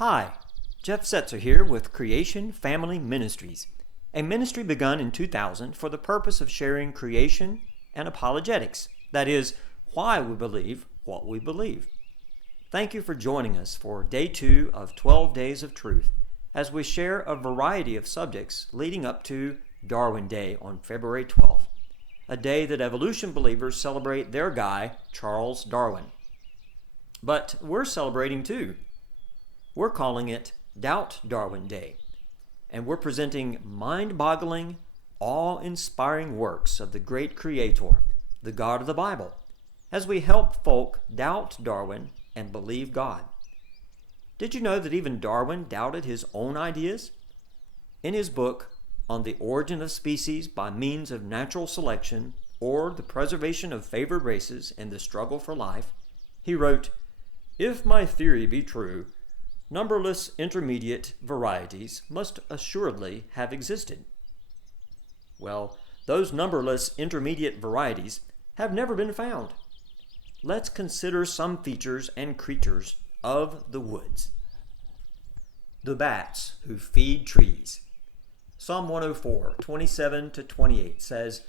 Hi, Jeff Setzer here with Creation Family Ministries, a ministry begun in 2000 for the purpose of sharing creation and apologetics, that is, why we believe what we believe. Thank you for joining us for Day 2 of 12 Days of Truth as we share a variety of subjects leading up to Darwin Day on February 12th, a day that evolution believers celebrate their guy, Charles Darwin. But we're celebrating too. We're calling it Doubt Darwin Day, and we're presenting mind-boggling, awe-inspiring works of the great Creator, the God of the Bible, as we help folk doubt Darwin and believe God. Did you know that even Darwin doubted his own ideas? In his book, On the Origin of Species by Means of Natural Selection, or the Preservation of Favored Races and the Struggle for Life, he wrote, "If my theory be true, numberless intermediate varieties must assuredly have existed." Well, those numberless intermediate varieties have never been found. Let's consider some features and creatures of the woods. The bats who feed trees. Psalm 104, 27-28 says,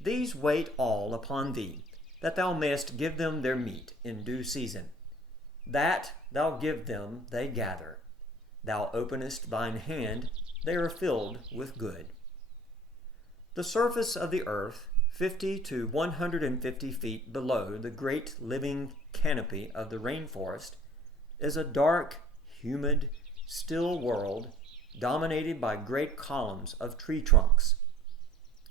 "These wait all upon thee, that thou mayest give them their meat in due season. That thou give them they gather. Thou openest thine hand, they are filled with good." The surface of the earth, 50 to 150 feet below the great living canopy of the rainforest, is a dark, humid, still world dominated by great columns of tree trunks.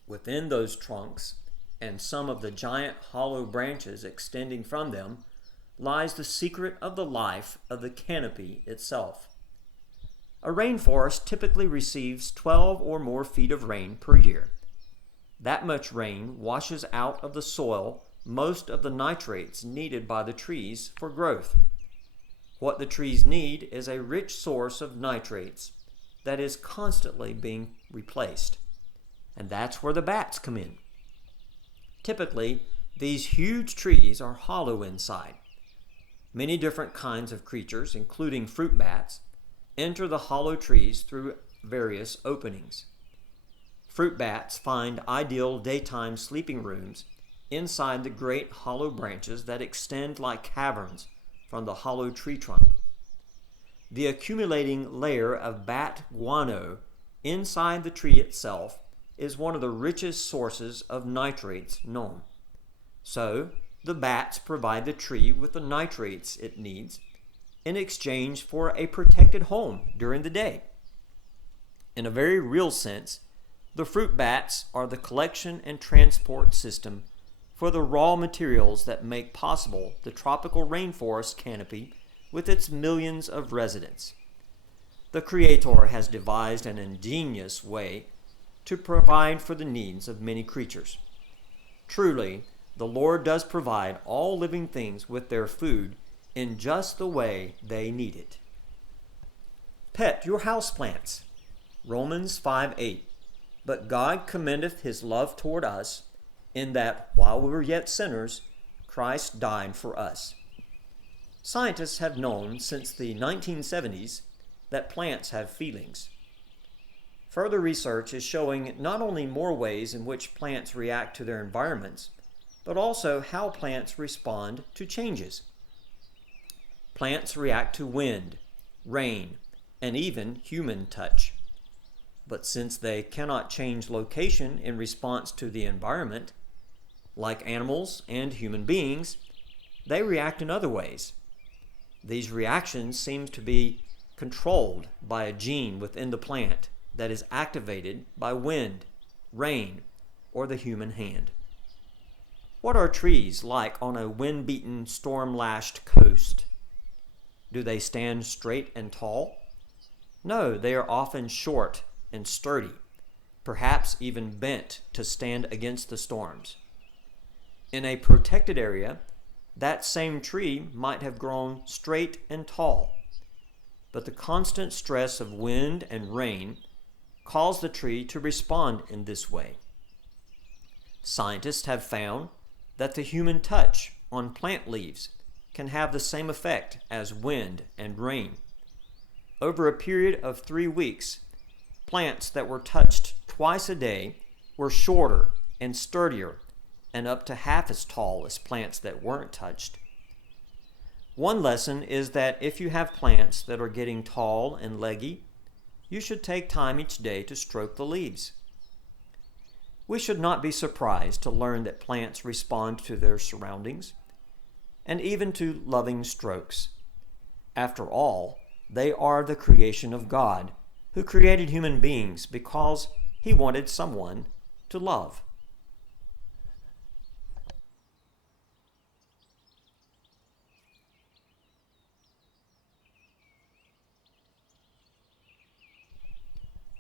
Within those trunks, and some of the giant hollow branches extending from them, lies the secret of the life of the canopy itself. A rainforest typically receives 12 or more feet of rain per year. That much rain washes out of the soil most of the nitrates needed by the trees for growth. What the trees need is a rich source of nitrates that is constantly being replaced. And that's where the bats come in. Typically, these huge trees are hollow inside. Many different kinds of creatures, including fruit bats, enter the hollow trees through various openings. Fruit bats find ideal daytime sleeping rooms inside the great hollow branches that extend like caverns from the hollow tree trunk. The accumulating layer of bat guano inside the tree itself is one of the richest sources of nitrates known. So, the bats provide the tree with the nitrates it needs in exchange for a protected home during the day. In a very real sense, the fruit bats are the collection and transport system for the raw materials that make possible the tropical rainforest canopy with its millions of residents. The Creator has devised an ingenious way to provide for the needs of many creatures. Truly, the Lord does provide all living things with their food in just the way they need it. Pet your houseplants. Romans 5:8. "But God commendeth his love toward us, in that while we were yet sinners, Christ died for us." Scientists have known since the 1970s that plants have feelings. Further research is showing not only more ways in which plants react to their environments, but also how plants respond to changes. Plants react to wind, rain, and even human touch. But since they cannot change location in response to the environment, like animals and human beings, they react in other ways. These reactions seem to be controlled by a gene within the plant that is activated by wind, rain, or the human hand. What are trees like on a wind-beaten, storm-lashed coast? Do they stand straight and tall? No, they are often short and sturdy, perhaps even bent to stand against the storms. In a protected area, that same tree might have grown straight and tall, but the constant stress of wind and rain caused the tree to respond in this way. Scientists have found that the human touch on plant leaves can have the same effect as wind and rain. over a period of 3 weeks, plants that were touched twice a day were shorter and sturdier and up to half as tall as plants that weren't touched. One lesson is that if you have plants that are getting tall and leggy, you should take time each day to stroke the leaves. We should not be surprised to learn that plants respond to their surroundings and even to loving strokes. After all, they are the creation of God, who created human beings because He wanted someone to love.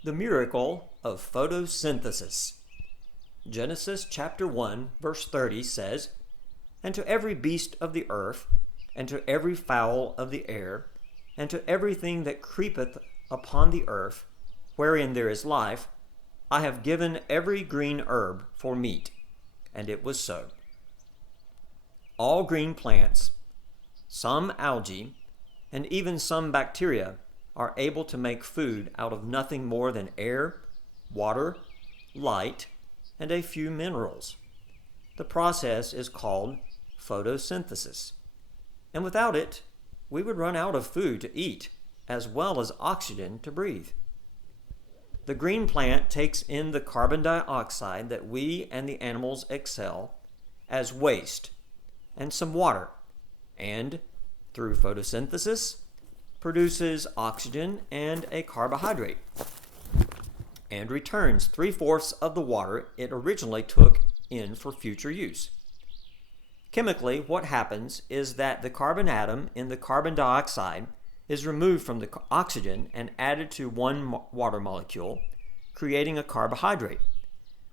The miracle of photosynthesis. Genesis chapter 1, verse 30 says, "And to every beast of the earth, and to every fowl of the air, and to everything that creepeth upon the earth, wherein there is life, I have given every green herb for meat." And it was so. All green plants, some algae, and even some bacteria are able to make food out of nothing more than air, water, light, and a few minerals. The process is called photosynthesis. And without it, we would run out of food to eat, as well as oxygen to breathe. The green plant takes in the carbon dioxide that we and the animals exhale as waste and some water, and through photosynthesis, produces oxygen and a carbohydrate, and returns 3/4 of the water it originally took in for future use. Chemically, what happens is that the carbon atom in the carbon dioxide is removed from the oxygen and added to one water molecule, creating a carbohydrate,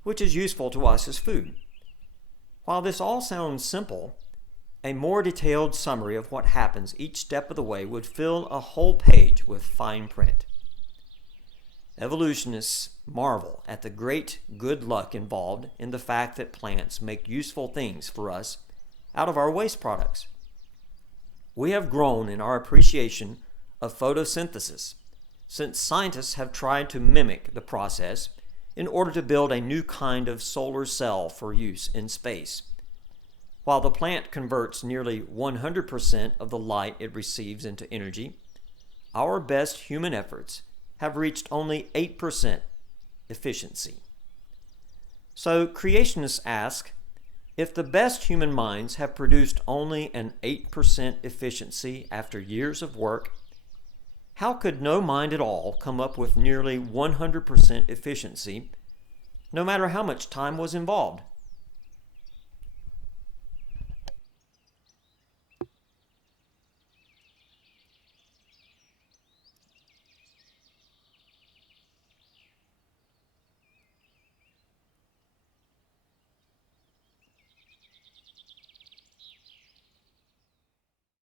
which is useful to us as food. While this all sounds simple, a more detailed summary of what happens each step of the way would fill a whole page with fine print. Evolutionists marvel at the great good luck involved in the fact that plants make useful things for us out of our waste products. We have grown in our appreciation of photosynthesis since scientists have tried to mimic the process in order to build a new kind of solar cell for use in space. While the plant converts nearly 100% of the light it receives into energy, our best human efforts have reached only 8% efficiency. So creationists ask, if the best human minds have produced only an 8% efficiency after years of work, how could no mind at all come up with nearly 100% efficiency, no matter how much time was involved?